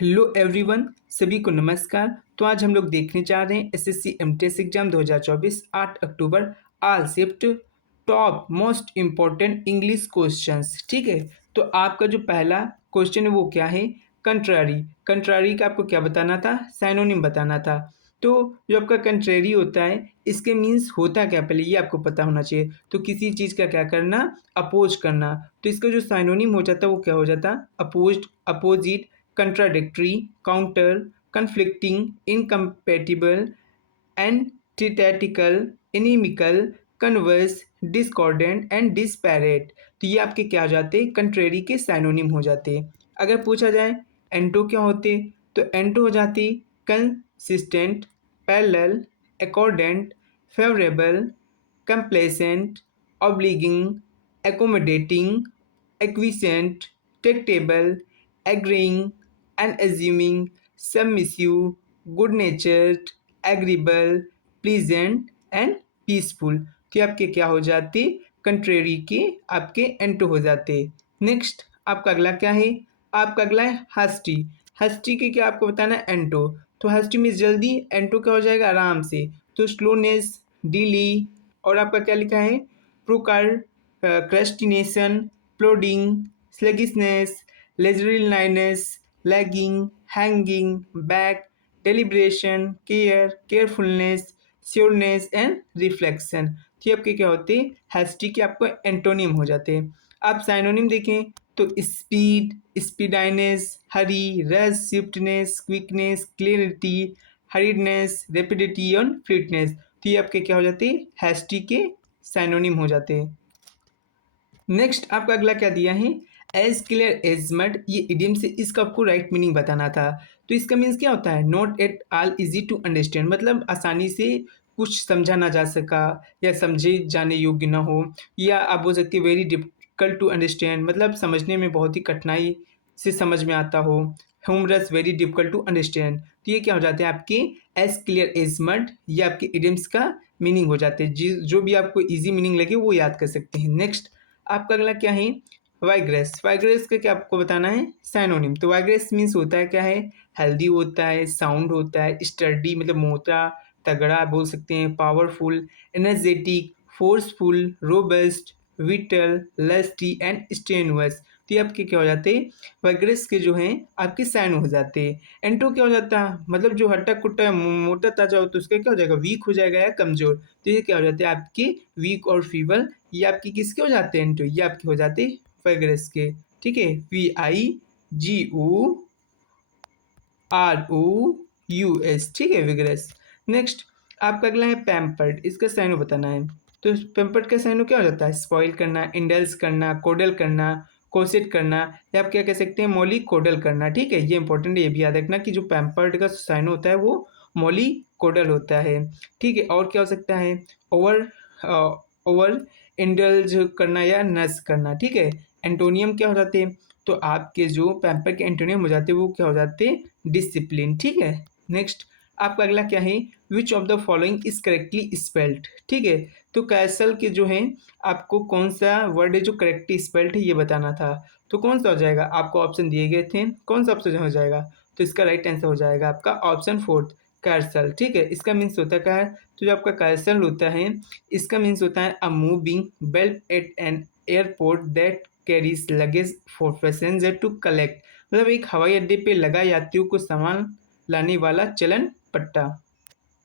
Hello everyone, सभी को नमस्कार। तो आज हम लोग देखने जा रहे हैं SSC MTS exam 2024 8 October all shift top most important English questions. ठीक है, तो आपका जो पहला क्वेश्चन है वो क्या है? कंट्रारी। कंट्रारी का आपको क्या बताना था? साइनोनिम बताना था। तो जो आपका कंट्रेरी होता है, इसके मीन्स होता क्या, पहले ये आपको पता होना चाहिए। तो किसी चीज़ का क्या करना? अपोज करना। तो इसका जो साइनोनिम हो जाता है वो क्या हो जाता? Opposed, opposite, contradictory, counter, conflicting, incompatible, antithetical, inimical, converse, discordant and disparate। तो ये आपके क्या हो जाते? कंट्रेरी के साइनोनिम हो जाते। अगर पूछा जाए एंटो क्या होते, तो एंटो हो जाती consistent, parallel, accordant, favourable, complacent, obliging, accommodating, acquiescent, tractable, agreeing, unassuming, submissive, good natured, agreeable, pleasant and peaceful। तो ये आपके क्या हो जाते? कंट्रेरी के आपके एंटो हो जाते। नेक्स्ट आपका अगला क्या है? आपका अगला है हस्टी। हस्टी के क्या आपको बताना है? एंटो। तो हस्टी में जल्दी, एंटो क्या हो जाएगा? आराम से। तो स्लोनेस, डिली, और आपका क्या लिखा है? Procrastination, plodding, sluggishness, laziness, lagging, hanging, back, deliberation, care, carefulness, sureness and reflection. तो ये आपके क्या होते हैं? हैस्टी के आपको एंटोनिम हो जाते हैं। आप साइनोनिम देखें तो स्पीड, स्पीडाइनेस, हरी, रश, स्विफ्टनेस, क्विकनेस, क्लियरिटी, हरीडनेस, रेपिडिटी और फ्लीटनेस। तो ये आपके क्या हो जाते हैं? हैस्टी के साइनोनिम हो जाते हैं। नेक्स्ट आपका अगला क्या दिया है? As clear as mud. ये इडियम से इसका आपको राइट मीनिंग बताना था। तो इसका मीन्स क्या होता है? Not at all easy to understand, मतलब आसानी से कुछ समझा ना जा सका या समझे जाने योग्य ना हो, या आप बोल सकते हैं वेरी डिफिकल्ट टू अंडरस्टैंड, मतलब समझने में बहुत ही कठिनाई से समझ में आता हो। Humorous, very difficult to understand. तो ये क्या हो जाते हैं आपके? As clear as mud. ये आपके इडियम्स का मीनिंग हो जाते हैं। जो भी आपको ईजी मीनिंग लगे वो याद कर सकते हैं। नेक्स्ट आपका अगला क्या है? वाइग्रेस। वाइग्रेस का क्या आपको बताना है? साइनोनिम। तो वाइग्रेस मीन्स होता है क्या है? हेल्दी होता है, साउंड होता है, स्टर्डी मतलब मोटा, तगड़ा बोल सकते हैं, powerful, energetic, forceful, robust, whittle, lusty and strenuous. तो ये आपके क्या हो जाते हैं? वाइग्रेस के जो हैं आपके साइन हो जाते हैं। एंटो क्या हो जाता है? मतलब जो हट्टा कुट्टा मोटा ताजा हो तो उसका क्या हो जाएगा? वीक हो जाएगा या कमजोर। तो ये क्या हो जाते हैं आपके? वीक और फीबल। ये आपके किसके हो जाते हैं? एंटो। ये आपके हो जाते हैं वाइग्रेस के। ठीक है, VIGOROUS। ठीक है, विग्रेस। नेक्स्ट आपका अगला है पैम्पर्ड। इसका साइनो बताना है। तो पैम्पर्ड का साइनो क्या हो जाता है? स्पॉइल करना, इंडल्स करना, कोडल करना, कोसेट करना, या आप क्या कह सकते हैं? मोली कोडल करना। ठीक है, ये इंपॉर्टेंट है, ये भी याद रखना कि जो पैम्पर्ड का साइनो होता है वो मोली कोडल होता है। ठीक है, और क्या हो सकता है? ओवर ओवर इंडल्ज करना या नस करना। ठीक है, एंटोनियम क्या हो जाते हैं? तो आपके जो पैम्पर के एंटोनियम हो जाते हैं वो क्या हो जाते हैं? डिसिप्लिन। ठीक है, नेक्स्ट आपका अगला क्या है? विच of the following is correctly spelled. ठीक है, तो कैसल के जो है आपको कौन सा वर्ड है जो करेक्टली स्पेल्ड है ये बताना था। तो कौन सा हो जाएगा? आपको ऑप्शन दिए गए थे, कौन सा ऑप्शन हो जाएगा? तो इसका राइट आंसर हो जाएगा आपका ऑप्शन फोर्थ, कैसल। ठीक है, इसका मीन्स होता क्या है? तो जो आपका कैसल होता है इसका मीन्स होता है a moving belt at an airport that carries luggage for passenger to collect. मतलब एक हवाई अड्डे पे लगा यात्रियों को सामान लाने वाला चलन पट्टा।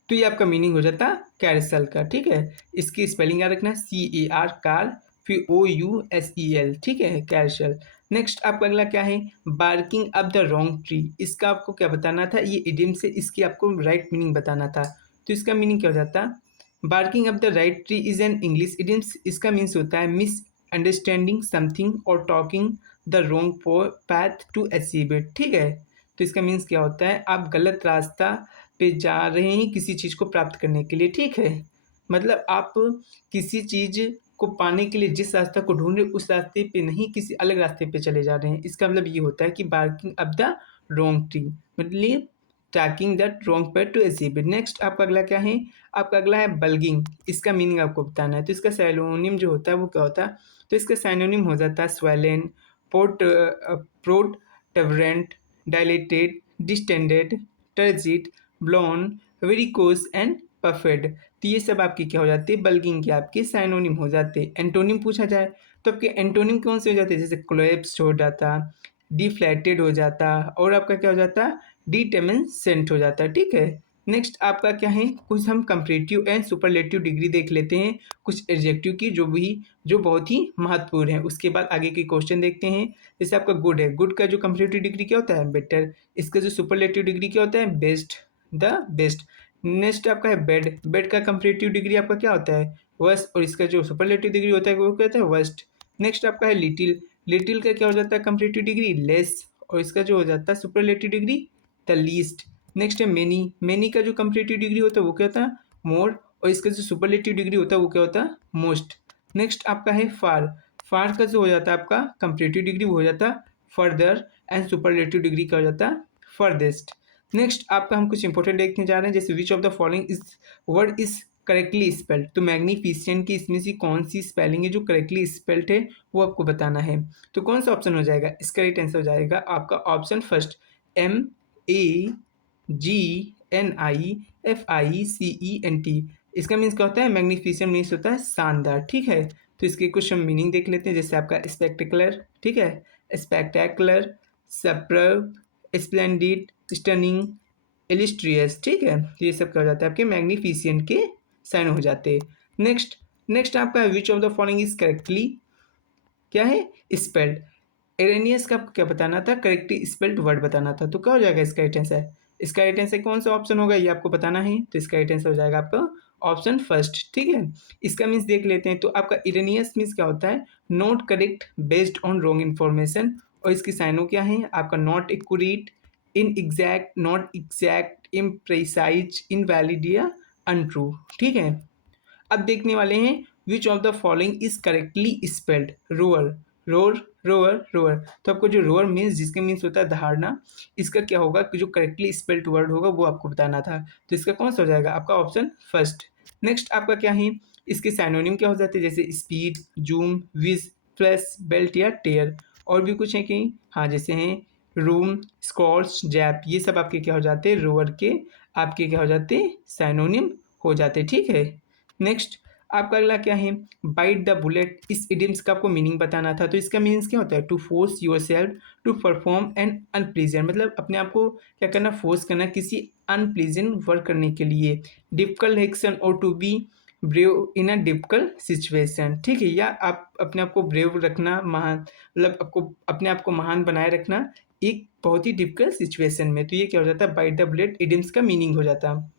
तो ये आपका मीनिंग हो जाता कैरसल का। ठीक है, इसकी स्पेलिंग याद रखना, CAR कार, फिर OUSEL। ठीक है, कैरसल। नेक्स्ट आपका अगला क्या है? Barking up the wrong tree. इसका आपको क्या बताना था? ये इडियम से इसकी आपको राइट मीनिंग बताना था। तो इसका मीनिंग क्या हो जाता? Barking up the right tree is an English idioms. इसका मीन्स होता है मिस अंडरस्टैंडिंग समथिंग और talking the wrong path to achieve it. ठीक है, तो इसका मीन्स क्या होता है? आप गलत रास्ता पे जा रहे हैं किसी चीज़ को प्राप्त करने के लिए। ठीक है, मतलब आप किसी चीज़ को पाने के लिए जिस रास्ता को ढूंढ रहे उस रास्ते पे नहीं, किसी अलग रास्ते पे चले जा रहे हैं। इसका मतलब ये होता है कि barking up the wrong tree, मतलब tracking that wrong path to achieve it. Next आपका अगला क्या है? आपका अगला है बल्गिंग। इसका मीनिंग आपको बताना है। तो इसका सैलोनिम जो होता है वो क्या होता है? तो इसका सैलोनिम हो जाता है स्वेलन, प्रोट protuberant, dilated, distended, turgid, blown, varicose and puffed. तो ये सब आपके क्या हो जाते हैं, बल्गिंग के आपके साइनोनिम हो जाते हैं। एंटोनिम पूछा जाए तो आपके एंटोनिम कौन से हो जाते हैं, जैसे कोलैप्स्ड हो जाता, डिफ्लैटेड हो जाता, और आपका क्या हो जाता, डिटेमेंसेंट हो जाता। ठीक है। नेक्स्ट आपका क्या है, कुछ हम कंपैरेटिव एंड सुपरलेटिव डिग्री देख लेते हैं, कुछ एडजेक्टिव की जो बहुत ही महत्वपूर्ण है। उसके बाद आगे के क्वेश्चन देखते हैं। जैसे आपका गुड है, गुड का जो कंपैरेटिव डिग्री क्या होता है, बेटर। इसका जो सुपरलेटिव डिग्री क्या होता है, बेस्ट, द बेस्ट। नेक्स्ट आपका है बैड, बैड का कंपैरेटिव डिग्री आपका क्या होता है, वर्स्ट, और इसका जो सुपरलेटिव डिग्री होता है वो क्या होता है, वर्स्ट। नेक्स्ट आपका है लिटिल, लिटिल का क्या हो जाता है कंपैरेटिव डिग्री, लेस, और इसका जो हो जाता है superlative degree, the least. Next है मेनी, मेनी का जो कंपैरेटिव डिग्री होता है वो क्या होता है, मोर, और इसका जो सुपरलेटिव डिग्री होता है वो क्या होता है, मोस्ट। नेक्स्ट आपका है फार, फार का जो हो जाता है आपका कंपैरेटिव डिग्री वो हो जाता है फर्दर, एंड सुपरलेटिव डिग्री का हो जाता है फर्देस्ट। नेक्स्ट आपका हम कुछ इंपॉर्टेंट देखने जा रहे हैं, जैसे विच of the following is word is correctly spelled. तो मैग्निफिसेंट की इसमें से कौन सी स्पेलिंग है जो करेक्टली स्पेल्ड है वो आपको बताना है। तो कौन सा ऑप्शन हो जाएगा, इसका राइट आंसर हो जाएगा आपका ऑप्शन फर्स्ट, MAGNIFICENT। इसका मीन्स क्या होता है, मैग्निफिसेंट मीन्स होता है शानदार। ठीक है। तो इसके कुछ हम मीनिंग देख लेते हैं, जैसे आपका स्पेक्टिकुलर, ठीक है, स्पेक्टेकुलर, सुपर्ब, स्प्लेंडिड, स्टनिंग, इलिस्ट्रियस। ठीक है। तो ये सब क्या हो जाता है, आपके मैग्निफिसेंट के साइन हो जाते हैं। नेक्स्ट, नेक्स्ट आपका विच of the following is correctly क्या है, स्पेल्ड। एरेनियस का आपको क्या बताना था, करेक्टली स्पेल्ड वर्ड बताना था। तो क्या हो जाएगा इसका राइट आंसर, इसका राइट आंसर कौन सा ऑप्शन होगा ये आपको बताना है। तो इसका राइट आंसर हो जाएगा आपका ऑप्शन फर्स्ट। ठीक है। इसका मीन्स देख लेते हैं। तो आपका इरेनियस मीन्स क्या होता है, not correct, based on wrong information, और इसकी साइनो क्या है आपका, not accurate, inexact, not exact, imprecise, invalid या अनट्रू। ठीक है। अब देखने वाले हैं which of the following is correctly spelled, roar, roar, roar, roar. तो आपको जो रोअर मीन्स, जिसके मीन्स होता है धारणा, इसका क्या होगा कि जो करेक्टली स्पेल्ड वर्ड होगा वो आपको बताना था। तो इसका कौन सा हो जाएगा आपका ऑप्शन फर्स्ट। नेक्स्ट आपका क्या है, इसके साइनोनिम क्या हो जाते हैं, जैसे speed, zoom, whiz, flash, belt या टेयर। और भी कुछ है कहीं, हाँ, जैसे हैं रूम, स्कॉर्च, जैप। ये सब आपके क्या हो जाते हैं, रोअर के आपके क्या हो जाते हैं, साइनोनिम हो जाते। ठीक है। नेक्स्ट आपका अगला क्या है, बाइट द बुलेट। इस इडियम्स का आपको मीनिंग बताना था। तो इसका मीनिंग क्या होता है, to force yourself to perform an unpleasant, मतलब अपने आप को क्या करना, फोर्स करना किसी अनप्लीजेंट वर्क करने के लिए। डिफिकल्ट एक्शन, और to be brave in a difficult situation. ठीक है। या आप अपने आप को ब्रेव रखना, महान, मतलब आपको अपने आप को महान बनाए रखना एक बहुत ही डिफिकल्ट सिचुएशन में। तो ये क्या हो जाता है, बाइट द बुलेट इडियम्स का मीनिंग हो जाता है।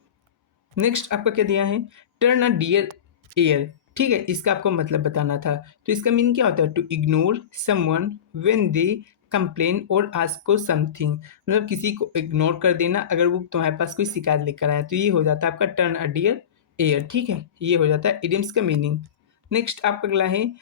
नेक्स्ट आपका क्या दिया है, टर्न अ डियर एयर। ठीक है। इसका आपको मतलब बताना था। तो इसका मीनिंग क्या होता है, to ignore someone when they complain और आस्क को समथिंग, मतलब किसी को इग्नोर कर देना अगर वो तुम्हारे पास कोई शिकायत लेकर आए। तो ये हो जाता है आपका टर्न अ डियर एयर। ठीक है। ये हो जाता है इडियम्स का मीनिंग। नेक्स्ट आपका अगला है,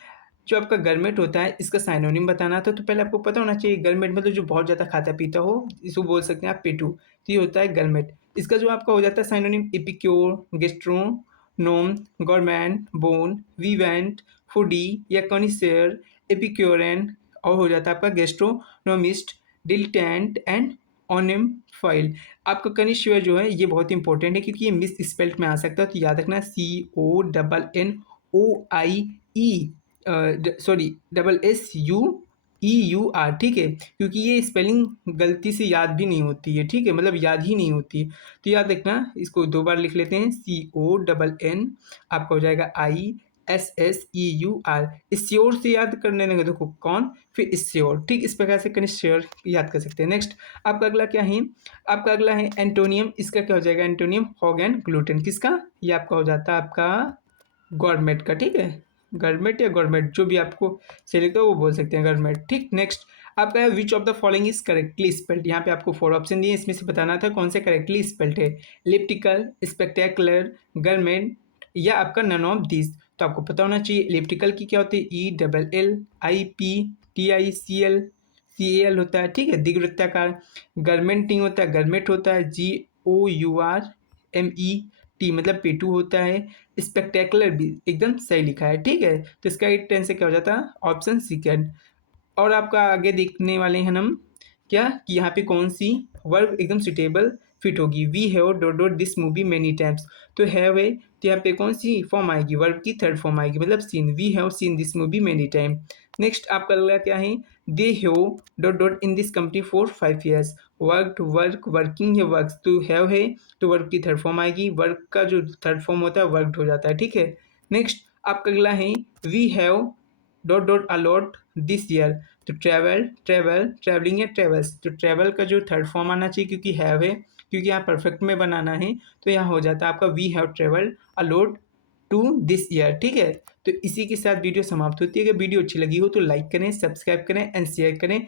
जो आपका गरमेट होता है इसका साइनोनिम बताना था। तो पहले आपको पता होना चाहिए, गरमेट मतलब जो बहुत ज़्यादा खाता पीता हो, इसको बोल सकते हैं आप पेटू। तो ये होता है गरमेट। इसका जो आपका हो जाता है साइनोनिम, एपिक्योर, गेस्ट्रोनोम, गॉरमैन, बोन, वीवेंट, फूडी या कॉनिसेयर, एपिक्योरन, और हो जाता है आपका गेस्ट्रोनोमिस्ट, डिलिटेंट एंड ऑनिम फाइल। आपका कनिश्योर जो है ये बहुत इंपॉर्टेंट है, क्योंकि ये मिस स्पेल्ट में आ सकता है। तो याद रखना, CONNOIE, SUEUR। ठीक है। क्योंकि ये स्पेलिंग गलती से याद भी नहीं होती है। ठीक है। मतलब याद ही नहीं होती है। तो याद रखना, इसको दो बार लिख लेते हैं, CONN, आपका हो जाएगा ISSEUR। श्योर से याद करने लगे, देखो कौन, फिर श्योर। ठीक इस प्रकार से कनिश्योर याद कर सकते हैं। नेक्स्ट आपका अगला क्या है, आपका अगला है एंटोनियम। इसका क्या हो जाएगा, एंटोनियम, हॉग एंड ग्लूटेन। किसका, ये आपका हो जाता है आपका गवर्नमेंट का। ठीक है। गवर्नमेंट या गवर्नमेंट जो भी आपको सही लगता है वो बोल सकते हैं, गवर्नमेंट। ठीक। नेक्स्ट आपका है विच of the following is correctly spelled. यहाँ पे आपको 4 ऑप्शन दिए, इसमें से बताना था कौन से करेक्टली स्पेल्ड है, इलिप्टिकल, स्पेक्टेकुलर, गवर्नमेंट या आपका नन ऑफ दिस। तो आपको पता होना चाहिए, इलिप्टिकल की क्या होती है, ELLIPTICL होता है। ठीक है। दीर्घवृत्ताकार। गवर्नमेंटिंग होता है, गवर्नमेंट होता है, GOURMET, मतलब पेटू होता है। स्पेक्टेकुलर भी एकदम सही लिखा है। ठीक है। तो इसका राइट आंसर क्या हो जाता है, ऑप्शन सेकंड। और आपका आगे देखने वाले हैं हम, क्या कि यहाँ पे कौन सी वर्ब एकदम सुटेबल फिट होगी। We have dot dot this movie many times, तो हैव है तो यहाँ पे कौन सी फॉर्म आएगी, वर्ब की थर्ड फॉर्म आएगी, मतलब seen. We have seen this movie many time. Next आपका अगला क्या है, they have dot dot in this company for 5 years, work work working है वर्क, तो हैव है तो वर्ब की थर्ड फॉर्म आएगी, वर्क का जो थर्ड फॉर्म होता है वर्कड हो जाता है, ठीक है। नेक्स्ट आपका अगला है, we have dot dot a lot this year, तो ट्रैवलिंग या ट्रेवल्स, तो ट्रैवल का जो थर्ड फॉर्म आना चाहिए क्योंकि हैव है, क्योंकि यहाँ परफेक्ट में बनाना है, तो यहाँ हो जाता है आपका we have travelled a lot to this year, ठीक है। तो इसी के साथ वीडियो समाप्त होती है। अगर वीडियो अच्छी लगी हो तो लाइक करें, सब्सक्राइब करें एंड शेयर करें।